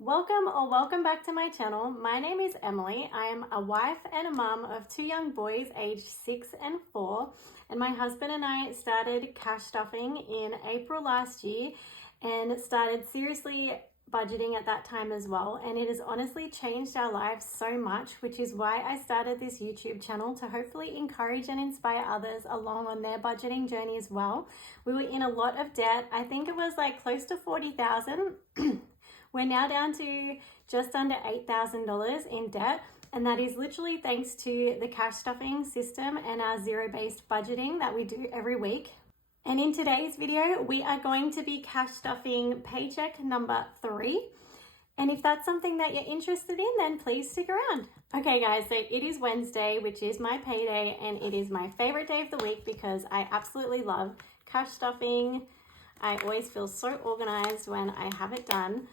Welcome back to my channel. My name is Emily. I am a wife and a mum of two young boys aged 6 and 4, and my husband and I started cash stuffing in April last year and started seriously budgeting at that time as well, and it has honestly changed our lives so much, which is why I started this YouTube channel to hopefully encourage and inspire others along on their budgeting journey as well. We were in a lot of debt. I think it was like close to $40,000. We're now down to just under $8,000 in debt, and that is literally thanks to the cash stuffing system and our zero-based budgeting that we do every week. And in today's video, we are going to be cash stuffing paycheck number 3. And if that's something that you're interested in, then please stick around. Okay guys, so it is Wednesday, which is my payday, and it is my favorite day of the week because I absolutely love cash stuffing. I always feel so organized when I have it done.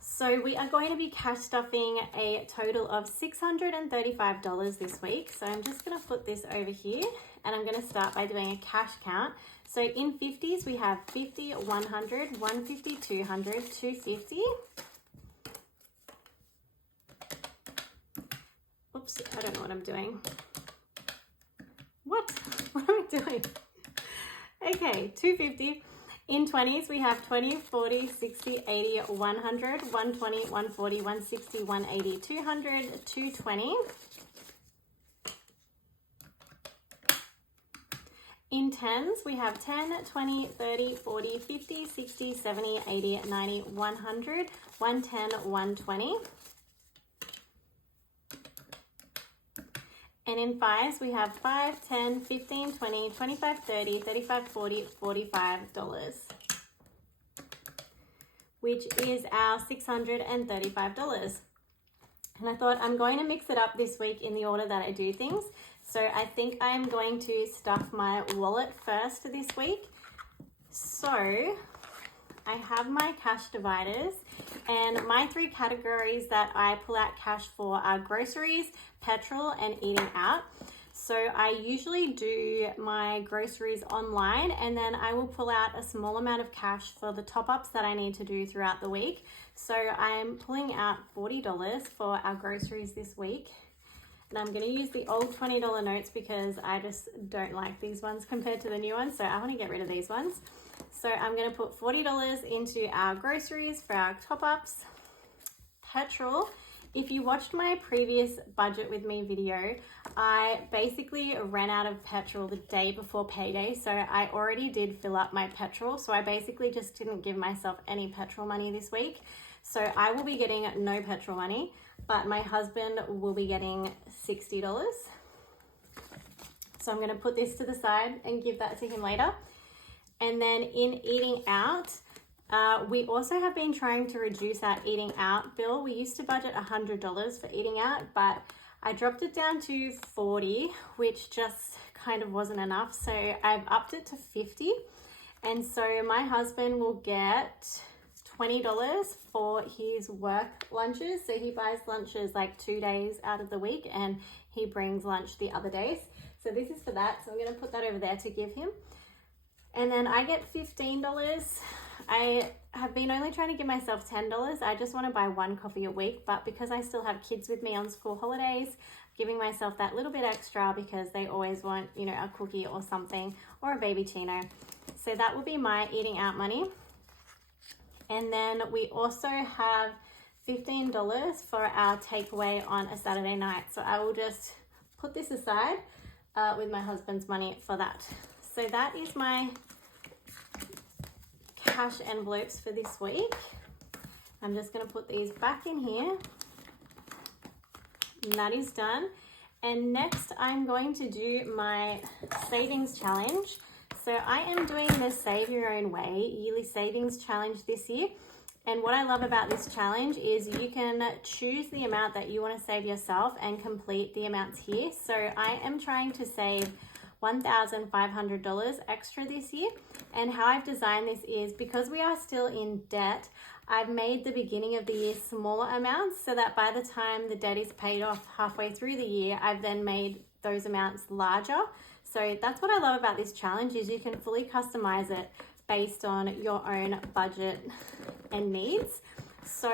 So we are going to be cash stuffing a total of $635 this week. So I'm just going to put this over here, and I'm going to start by doing a cash count. So in 50s, we have 50, 100, 150, 200, 250. Oops, I don't know what I'm doing. What am I doing? Okay, 250. In 20s, we have 20, 40, 60, 80, 100, 120, 140, 160, 180, 200, 220. In 10s, we have 10, 20, 30, 40, 50, 60, 70, 80, 90, 100, 110, 120. And in 5s, we have 5, 10, 15, 20, 25, 30, 35, 40, $45, which is our $635. And I thought I'm going to mix it up this week in the order that I do things. So I think I'm going to stuff my wallet first this week. So I have my cash dividers, and my 3 categories that I pull out cash for are groceries, petrol, and eating out. So I usually do my groceries online, and then I will pull out a small amount of cash for the top-ups that I need to do throughout the week. So I'm pulling out $40 for our groceries this week. And I'm going to use the old $20 notes because I just don't like these ones compared to the new ones. So I want to get rid of these ones. So I'm going to put $40 into our groceries for our top-ups. Petrol. If you watched my previous budget with me video, I basically ran out of petrol the day before payday. So I already did fill up my petrol. So I basically just didn't give myself any petrol money this week. So I will be getting no petrol money, but my husband will be getting $60. So I'm going to put this to the side and give that to him later. And then in eating out, we also have been trying to reduce our eating out bill. We used to budget $100 for eating out, but I dropped it down to $40, which just kind of wasn't enough. So I've upped it to $50. And so my husband will get $20 for his work lunches. So he buys lunches like 2 days out of the week, and he brings lunch the other days. So this is for that. So I'm going to put that over there to give him. And then I get $15. I have been only trying to give myself $10. I just want to buy 1 coffee a week, but because I still have kids with me on school holidays, giving myself that little bit extra because they always want, you know, a cookie or something, or a baby chino. So that will be my eating out money. And then we also have $15 for our takeaway on a Saturday night. So I will just put this aside with my husband's money for that. So that is my cash envelopes for this week. I'm just going to put these back in here. And that is done. And next I'm going to do my savings challenge. So I am doing the Save Your Own Way yearly savings challenge this year. And what I love about this challenge is you can choose the amount that you want to save yourself and complete the amounts here. So I am trying to save $1,500 extra this year. And how I've designed this is because we are still in debt, I've made the beginning of the year smaller amounts so that by the time the debt is paid off halfway through the year, I've then made those amounts larger. So that's what I love about this challenge is you can fully customize it based on your own budget and needs. So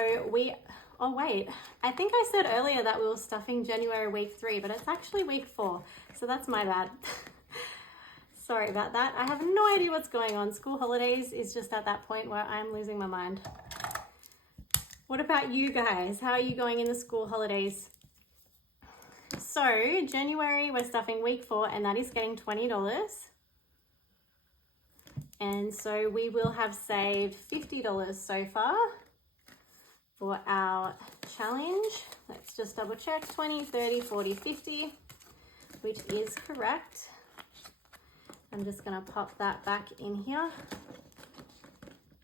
oh wait, I think I said earlier that we were stuffing January week 3, but it's actually week 4. So that's my bad. Sorry about that. I have no idea what's going on. School holidays is just at that point where I'm losing my mind. What about you guys? How are you going in the school holidays? So January, we're stuffing week 4, and that is getting $20. And so we will have saved $50 so far for our challenge. Let's just double check. 20, 30, 40, 50, which is correct. I'm just going to pop that back in here.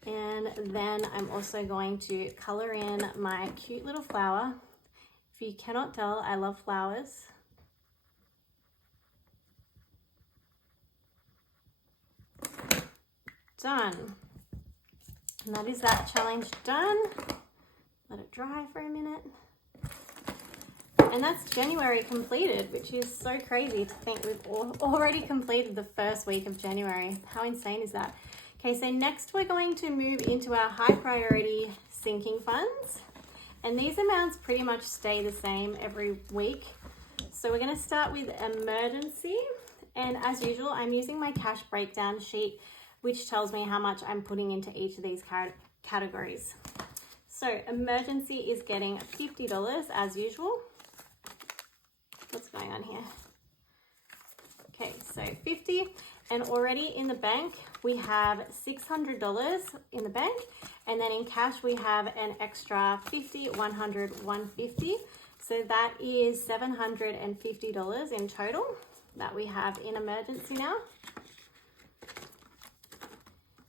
And then I'm also going to color in my cute little flower. If you cannot tell, I love flowers. Done. And that is that challenge done. Let it dry for a minute. And that's January completed, which is so crazy to think we've already completed the first week of January. How insane is that? Okay, so next we're going to move into our high priority sinking funds. And these amounts pretty much stay the same every week. So we're going to start with emergency. And as usual, I'm using my cash breakdown sheet, which tells me how much I'm putting into each of these categories. So emergency is getting $50 as usual. What's going on here? Okay, so 50, and already in the bank, we have $600 in the bank, and then in cash, we have an extra 50, 100, 150. So that is $750 in total that we have in emergency now.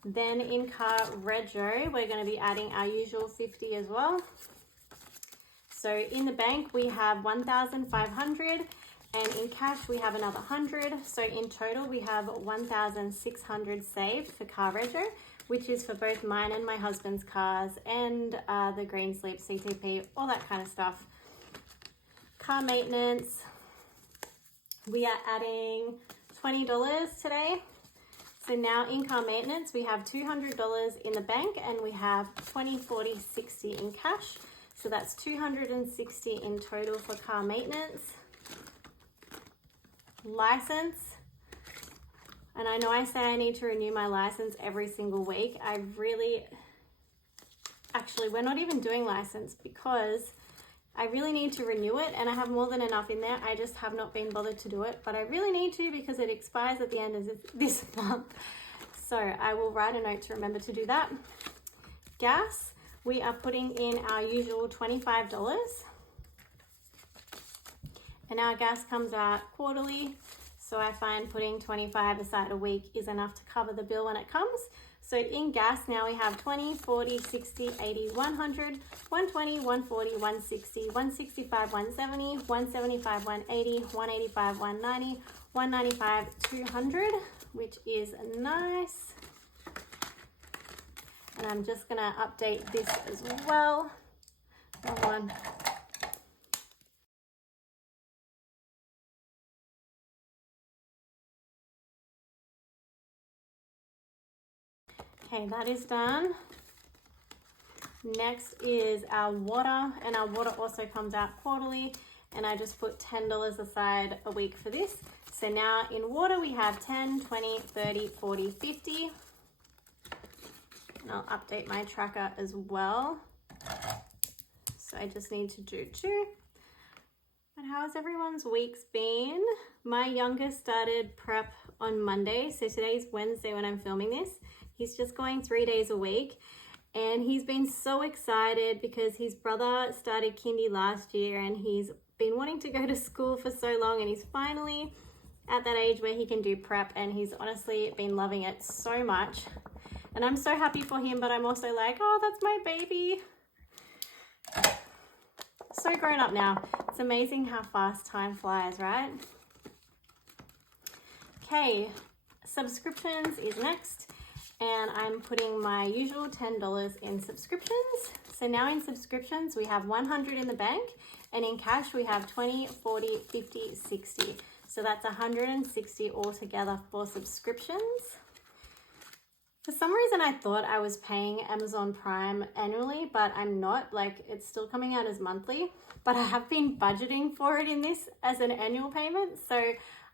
Then in car rego, we're going to be adding our usual 50 as well. So in the bank, we have 1,500, and in cash, we have another 100. So in total, we have 1,600 saved for car rego, which is for both mine and my husband's cars, and the Green Sleep CTP, all that kind of stuff. Car maintenance, we are adding $20 today. So now in car maintenance, we have $200 in the bank, and we have 20, 40, 60 in cash. So that's 260 in total for car maintenance. License. And I know I say I need to renew my license every single week. Actually, we're not even doing license because I really need to renew it, and I have more than enough in there. I just have not been bothered to do it, but I really need to because it expires at the end of this month. So I will write a note to remember to do that. Gas, we are putting in our usual $25. And our gas comes out quarterly, so I find putting $25 aside a week is enough to cover the bill when it comes. So in gas now we have 20, 40, 60, 80, 100, 120, 140, 160, 165, 170, 175, 180, 185, 190, 195, 200, which is nice. And I'm just gonna update this as well. Hold on. Okay, that is done. Next is our water, and our water also comes out quarterly, and I just put $10 aside a week for this. So now in water we have 10, 20, 30, 40, 50. And I'll update my tracker as well. So I just need to do 2. But how has everyone's weeks been? My youngest started prep on Monday, so today's Wednesday when I'm filming this. He's just going 3 days a week, and he's been so excited because his brother started kindy last year, and he's been wanting to go to school for so long, and he's finally at that age where he can do prep, and he's honestly been loving it so much. And I'm so happy for him, but I'm also like, oh, that's my baby. So grown up now. It's amazing how fast time flies, right? Okay, subscriptions is next. And I'm putting my usual $10 in subscriptions. So now in subscriptions, we have 100 in the bank, and in cash, we have 20, 40, 50, 60. So that's 160 altogether for subscriptions. For some reason, I thought I was paying Amazon Prime annually, but I'm not. Like, it's still coming out as monthly, but I have been budgeting for it in this as an annual payment. So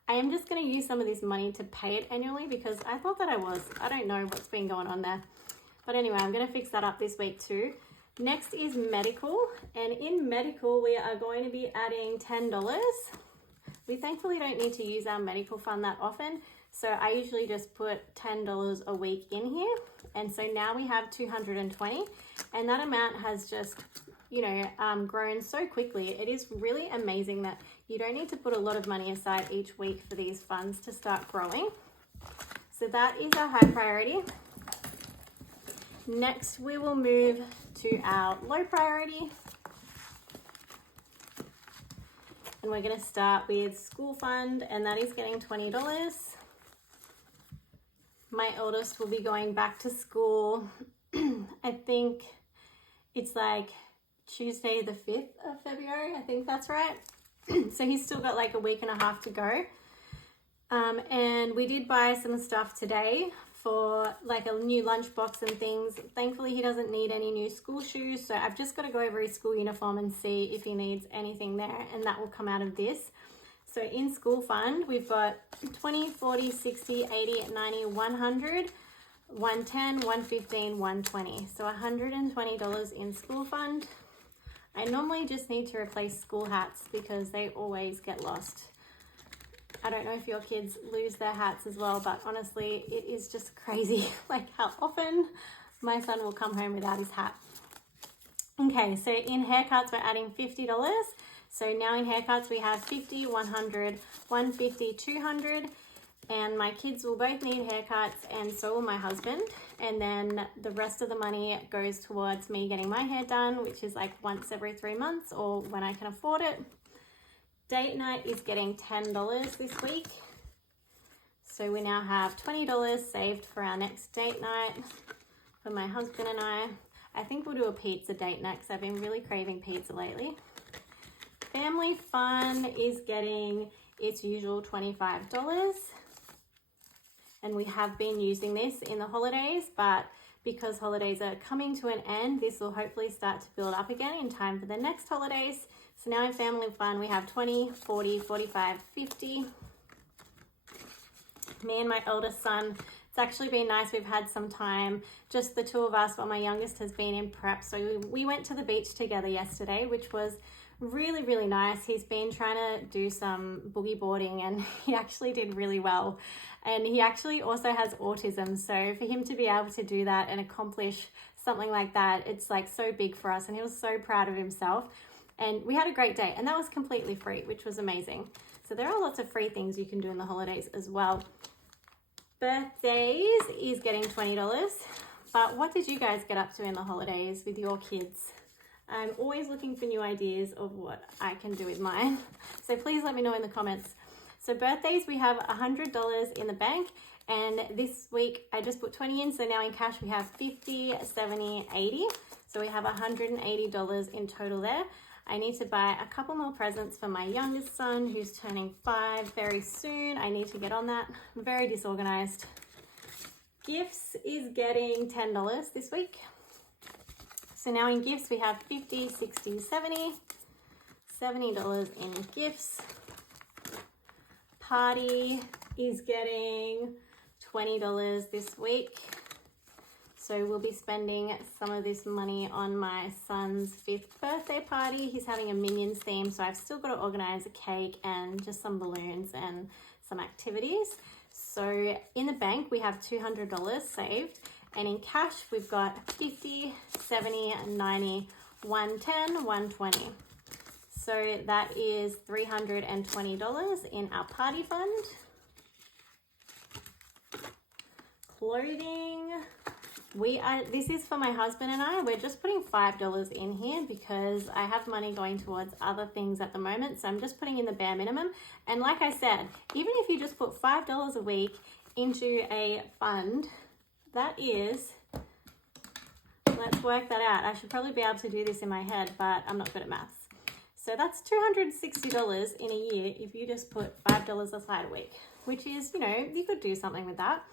I am just going to use some of this money to pay it annually because I thought that I was. I don't know what's been going on there. But anyway, I'm going to fix that up this week too. Next is medical. And in medical, we are going to be adding $10. We thankfully don't need to use our medical fund that often. So I usually just put $10 a week in here. And so now we have 220, and that amount has just, grown so quickly. It is really amazing that you don't need to put a lot of money aside each week for these funds to start growing. So that is our high priority. Next, we will move to our low priority. And we're going to start with school fund, and that is getting $20. My eldest will be going back to school. I think it's like Tuesday the 5th of February. I think that's right. So he's still got like a week and a half to go. And we did buy some stuff today for like a new lunchbox and things. Thankfully, he doesn't need any new school shoes. So I've just got to go over his school uniform and see if he needs anything there. And that will come out of this. So in school fund, we've got 20, 40, 60, 80, 90, 100, 110, 115, 120. So $120 in school fund. I normally just need to replace school hats because they always get lost. I don't know if your kids lose their hats as well, but honestly, it is just crazy like how often my son will come home without his hat. Okay, so in haircuts, we're adding $50. So now in haircuts, we have 50, 100, 150, 200, and my kids will both need haircuts, and so will my husband. And then the rest of the money goes towards me getting my hair done, which is like once every 3 months or when I can afford it. Date night is getting $10 this week. So we now have $20 saved for our next date night for my husband and I. I think we'll do a pizza date night because I've been really craving pizza lately. Family fun is getting its usual $25. And we have been using this in the holidays, but because holidays are coming to an end, this will hopefully start to build up again in time for the next holidays. So now in family fun, we have 20, 40, 45, 50. Me and my eldest son, it's actually been nice. We've had some time, just the two of us, while my youngest has been in prep. So we went to the beach together yesterday, which was really, really nice. He's been trying to do some boogie boarding and he actually did really well. And he actually also has autism. So for him to be able to do that and accomplish something like that, it's like so big for us. And he was so proud of himself. And we had a great day, and that was completely free, which was amazing. So there are lots of free things you can do in the holidays as well. Birthdays is getting $20. But what did you guys get up to in the holidays with your kids? I'm always looking for new ideas of what I can do with mine. So please let me know in the comments. So birthdays, we have $100 in the bank. And this week I just put 20 in. So now in cash we have 50, 70, 80. So we have $180 in total there. I need to buy a couple more presents for my youngest son who's turning 5 very soon. I need to get on that. I'm very disorganized. Gifts is getting $10 this week. So now in gifts, we have 50, 60, 70, $70 in gifts. Party is getting $20 this week. So we'll be spending some of this money on my son's 5th birthday party. He's having a Minions theme, so I've still got to organize a cake and just some balloons and some activities. So in the bank, we have $200 saved. And in cash, we've got 50, 70, 90, 110, 120. So that is $320 in our party fund. Clothing. This is for my husband and I. We're just putting $5 in here because I have money going towards other things at the moment. So I'm just putting in the bare minimum. And like I said, even if you just put $5 a week into a fund, that is, let's work that out. I should probably be able to do this in my head, but I'm not good at maths. So that's $260 in a year if you just put $5 aside a week, which is, you could do something with that.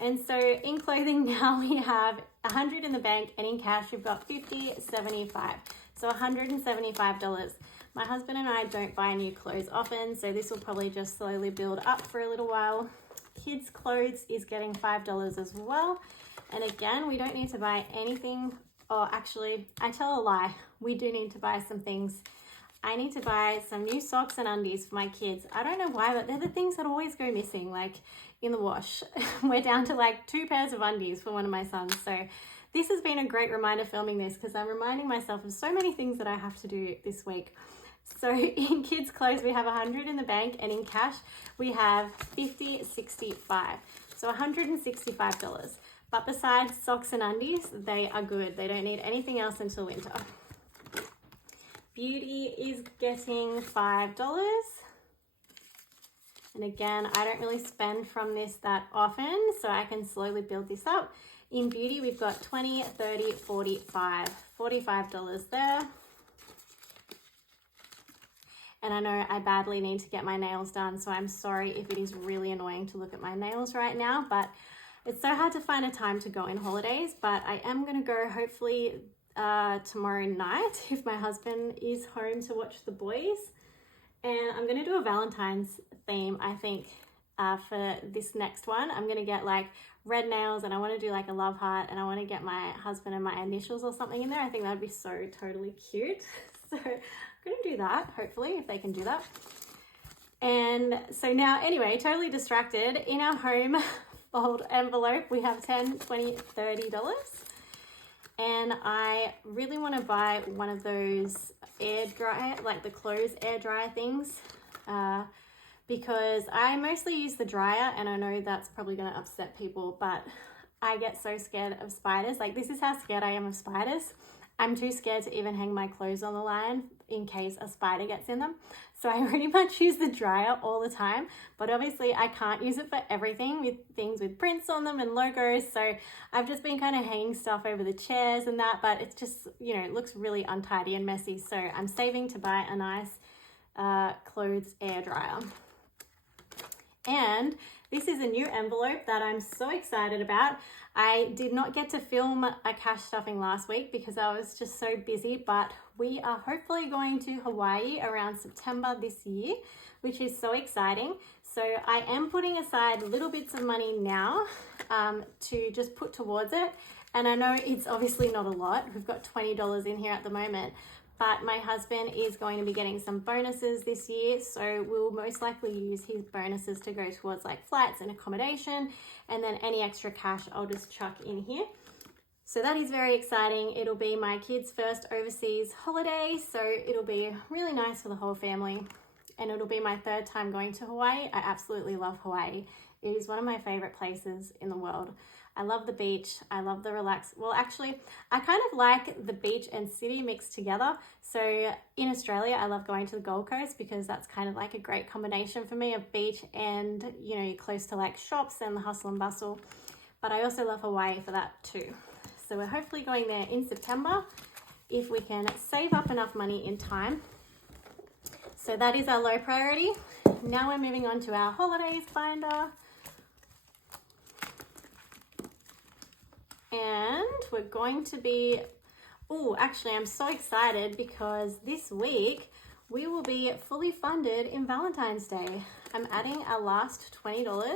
And so in clothing now we have 100 in the bank, and in cash we've got 50, 75. So $175. My husband and I don't buy new clothes often, so this will probably just slowly build up for a little while. Kids' clothes is getting $5 as well. And again, we don't need to buy anything. Or actually, I tell a lie. We do need to buy some things. I need to buy some new socks and undies for my kids. I don't know why, but they're the things that always go missing, like in the wash. We're down to like 2 pairs of undies for one of my sons. So this has been a great reminder filming this, because I'm reminding myself of so many things that I have to do this week. So in kids' clothes, we have 100 in the bank, and in cash, we have 50, 65. So $165. But besides socks and undies, they are good. They don't need anything else until winter. Beauty is getting $5. And again, I don't really spend from this that often, so I can slowly build this up. In beauty, we've got 20, 30, 45. $45 there. And I know I badly need to get my nails done, so I'm sorry if it is really annoying to look at my nails right now, but it's so hard to find a time to go in holidays. But I am going to go hopefully tomorrow night if my husband is home to watch the boys. And I'm going to do a Valentine's theme, I think, for this next one. I'm going to get like red nails, and I want to do like a love heart, and I want to get my husband and my initials or something in there. I think that'd be so totally cute. So I'm going to do that, hopefully, if they can do that. And so now, anyway, totally distracted. In our home fold envelope, we have $10, $20, $30. And I really want to buy one of those air dryer, like the clothes air dryer things, because I mostly use the dryer, and I know that's probably going to upset people, but I get so scared of spiders. Like, this is how scared I am of spiders. I'm too scared to even hang my clothes on the line in case a spider gets in them. So I pretty much use the dryer all the time, but obviously I can't use it for everything with things with prints on them and logos. So I've just been kind of hanging stuff over the chairs and that, but it's just, you know, it looks really untidy and messy. So I'm saving to buy a nice clothes air dryer. And this is a new envelope that I'm so excited about. I did not get to film a cash stuffing last week because I was just so busy, but we are hopefully going to Hawaii around September this year, which is so exciting. So I am putting aside little bits of money now to just put towards it. And I know it's obviously not a lot. We've got $20 in here at the moment, but my husband is going to be getting some bonuses this year, so we'll most likely use his bonuses to go towards like flights and accommodation, and then any extra cash I'll just chuck in here. So that is very exciting. It'll be my kids' first overseas holiday, so it'll be really nice for the whole family, and it'll be my 3rd time going to Hawaii. I absolutely love Hawaii. It is one of my favorite places in the world. I love the beach. I love the well, actually, I kind of like the beach and city mixed together. So in Australia, I love going to the Gold Coast because that's kind of like a great combination for me of beach and, you know, you're close to like shops and the hustle and bustle. But I also love Hawaii for that too. So we're hopefully going there in September if we can save up enough money in time. So that is our low priority. Now we're moving on to our holidays binder. And we're going to be, actually I'm so excited because this week we will be fully funded in Valentine's Day. I'm adding our last $20.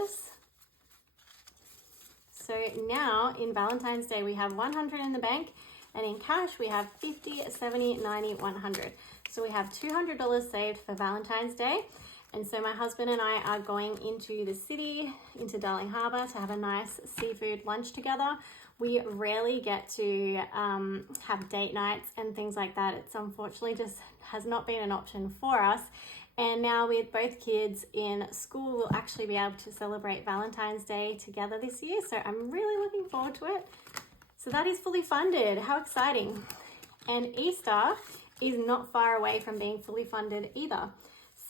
So now in Valentine's Day we have 100 in the bank, and in cash we have 50, 70, 90, 100. So we have $200 saved for Valentine's Day. And so my husband and I are going into the city, into Darling Harbour, to have a nice seafood lunch together. We rarely get to have date nights and things like that. It's unfortunately just has not been an option for us. And now with both kids in school, we'll actually be able to celebrate Valentine's Day together this year. So I'm really looking forward to it. So that is fully funded. How exciting. And Easter is not far away from being fully funded either.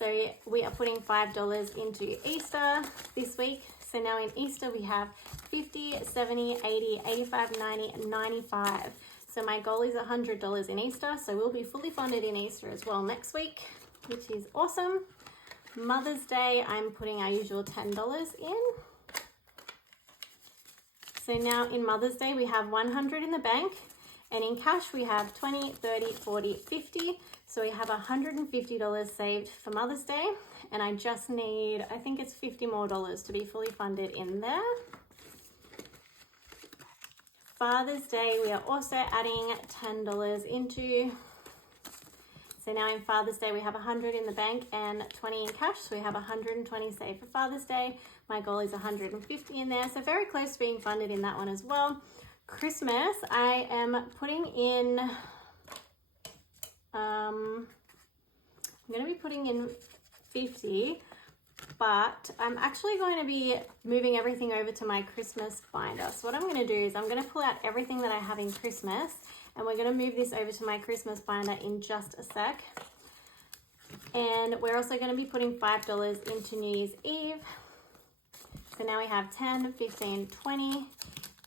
So we are putting $5 into Easter this week. So now in Easter we have 50, 70, 80, 85, 90, 95. So my goal is $100 in Easter. So we'll be fully funded in Easter as well next week, which is awesome. Mother's Day, I'm putting our usual $10 in. So now in Mother's Day, we have 100 in the bank, and in cash, we have 20, 30, 40, 50. So we have $150 saved for Mother's Day, and I just need, I think it's $50 more to be fully funded in there. Father's Day, we are also adding $10 into. So now in Father's Day, we have 100 in the bank and 20 in cash. So we have 120 saved for Father's Day. My goal is 150 in there. So very close to being funded in that one as well. Christmas, I am putting in, I'm going to be putting in 50, but I'm actually going to be moving everything over to my Christmas binder. So what I'm going to do is I'm going to pull out everything that I have in Christmas, and we're going to move this over to my Christmas binder in just a sec. And we're also going to be putting $5 into New Year's Eve. So now we have 10, 15, 20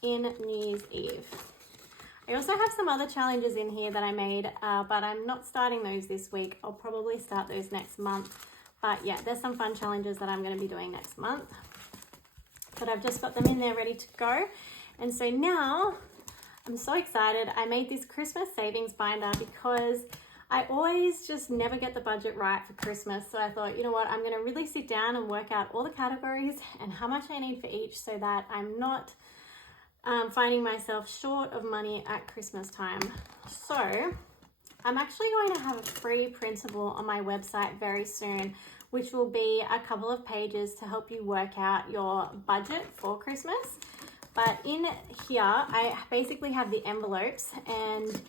in New Year's Eve. I also have some other challenges in here that I made, but I'm not starting those this week. I'll probably start those next month. But yeah, there's some fun challenges that I'm going to be doing next month. But I've just got them in there ready to go. And so now I'm so excited. I made this Christmas savings binder because I always just never get the budget right for Christmas. So I thought, you know what, I'm going to really sit down and work out all the categories and how much I need for each so that I'm not finding myself short of money at Christmas time. So I'm actually going to have a free printable on my website very soon, which will be a couple of pages to help you work out your budget for Christmas. But in here, I basically have the envelopes, and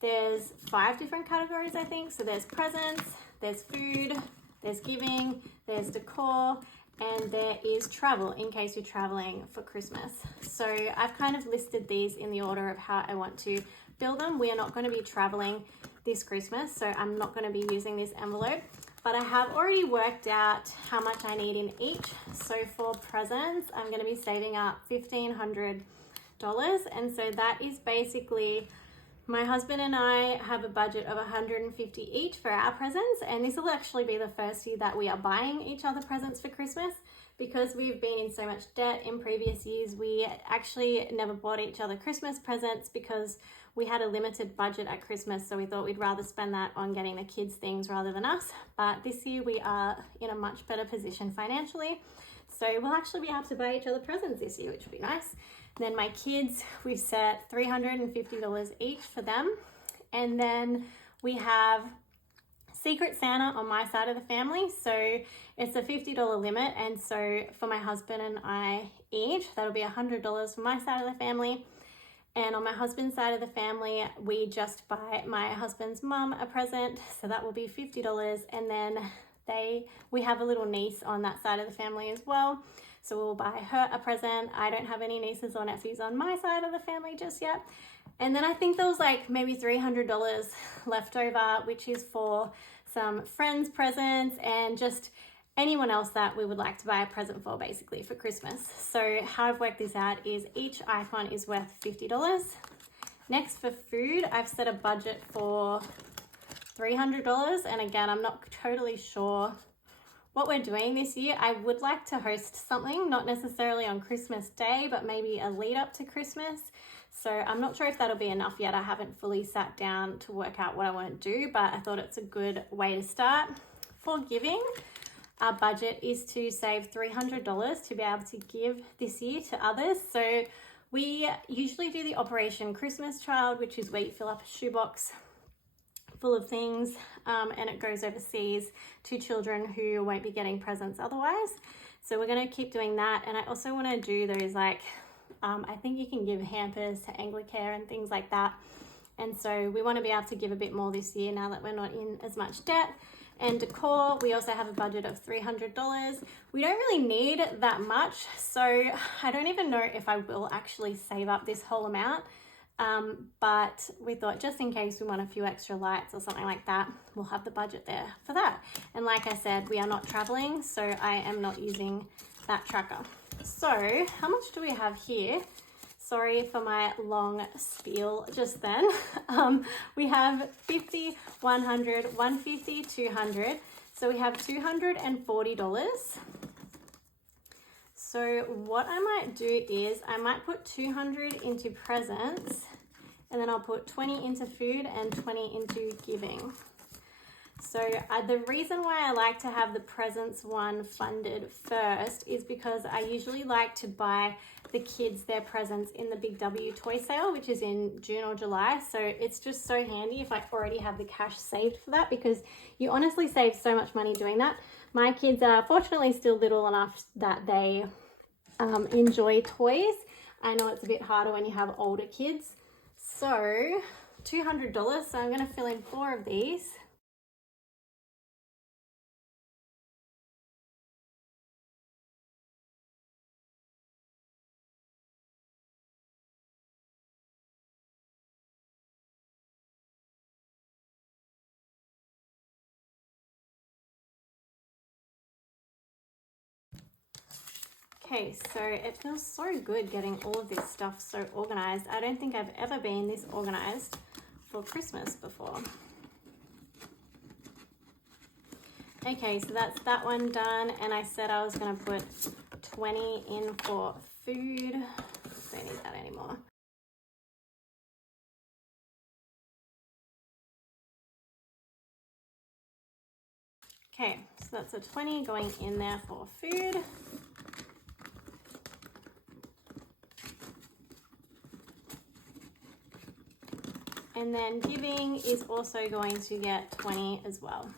there's 5 different categories, I think. So there's presents, there's food, there's giving, there's decor, and there is travel in case you're traveling for Christmas. So I've kind of listed these in the order of how I want to build them. We are not going to be traveling this Christmas, so I'm not going to be using this envelope, but I have already worked out how much I need in each. So for presents, I'm going to be saving up $1,500, and so that is basically, my husband and I have a budget of $150 each for our presents, and this will actually be the first year that we are buying each other presents for Christmas. Because we've been in so much debt in previous years, we actually never bought each other Christmas presents because we had a limited budget at Christmas, so we thought we'd rather spend that on getting the kids things rather than us. But this year we are in a much better position financially, so we'll actually be able to buy each other presents this year, which will be nice. And then my kids, we've set $350 each for them. And then we have Secret Santa on my side of the family, so it's a $50 limit, and so for my husband and I each, that'll be $100 for my side of the family. And on my husband's side of the family, we just buy my husband's mum a present, so that will be $50. And then we have a little niece on that side of the family as well, so we'll buy her a present. I don't have any nieces or nephews on my side of the family just yet. And then I think there was like maybe $300 left over, which is for some friends' presents and just anyone else that we would like to buy a present for, basically for Christmas. So how I've worked this out is each icon is worth $50. Next, for food, I've set a budget for $300, and again, I'm not totally sure what we're doing this year. I would like to host something, not necessarily on Christmas Day, but maybe a lead up to Christmas. So I'm not sure if that'll be enough yet. I haven't fully sat down to work out what I want to do, but I thought it's a good way to start. For giving, our budget is to save $300 to be able to give this year to others. So we usually do the Operation Christmas Child, which is where you fill up a shoebox full of things, and it goes overseas to children who won't be getting presents otherwise. So we're going to keep doing that. And I also want to do those, like, I think you can give hampers to Anglicare and things like that. And so we want to be able to give a bit more this year now that we're not in as much debt. And decor, we also have a budget of $300. We don't really need that much, so I don't even know if I will actually save up this whole amount. But we thought just in case we want a few extra lights or something like that, we'll have the budget there for that. And like I said, we are not traveling, so I am not using that tracker. So how much do we have here? Sorry for my long spiel just then. We have 50, 100, 150, 200. So we have $240. So what I might do is I might put 200 into presents, and then I'll put 20 into food and 20 into giving. So the reason why I like to have the presents one funded first is because I usually like to buy the kids their presents in the Big W toy sale, which is in June or July. So it's just so handy if I already have the cash saved for that, because you honestly save so much money doing that. My kids are fortunately still little enough that they enjoy toys. I know it's a bit harder when you have older kids. So $200, so I'm going to fill in 4 of these. Okay, so it feels so good getting all of this stuff so organized. I don't think I've ever been this organized for Christmas before. Okay, so that's that one done, and I said I was going to put 20 in for food. Don't need that anymore. Okay, so that's a 20 going in there for food. And then giving is also going to get 20 as well.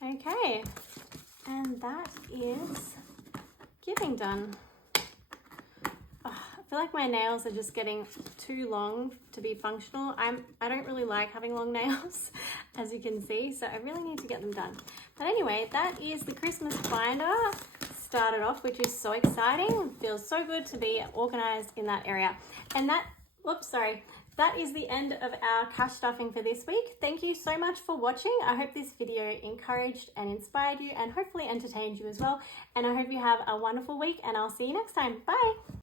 Okay, and that is giving done. I feel like my nails are just getting too long to be functional. I don't really like having long nails, as you can see, so I really need to get them done. But anyway, that is the Christmas binder started off, which is so exciting. It feels so good to be organized in that area. And that is the end of our cash stuffing for this week. Thank you so much for watching. I hope this video encouraged and inspired you and hopefully entertained you as well. And I hope you have a wonderful week, and I'll see you next time. Bye.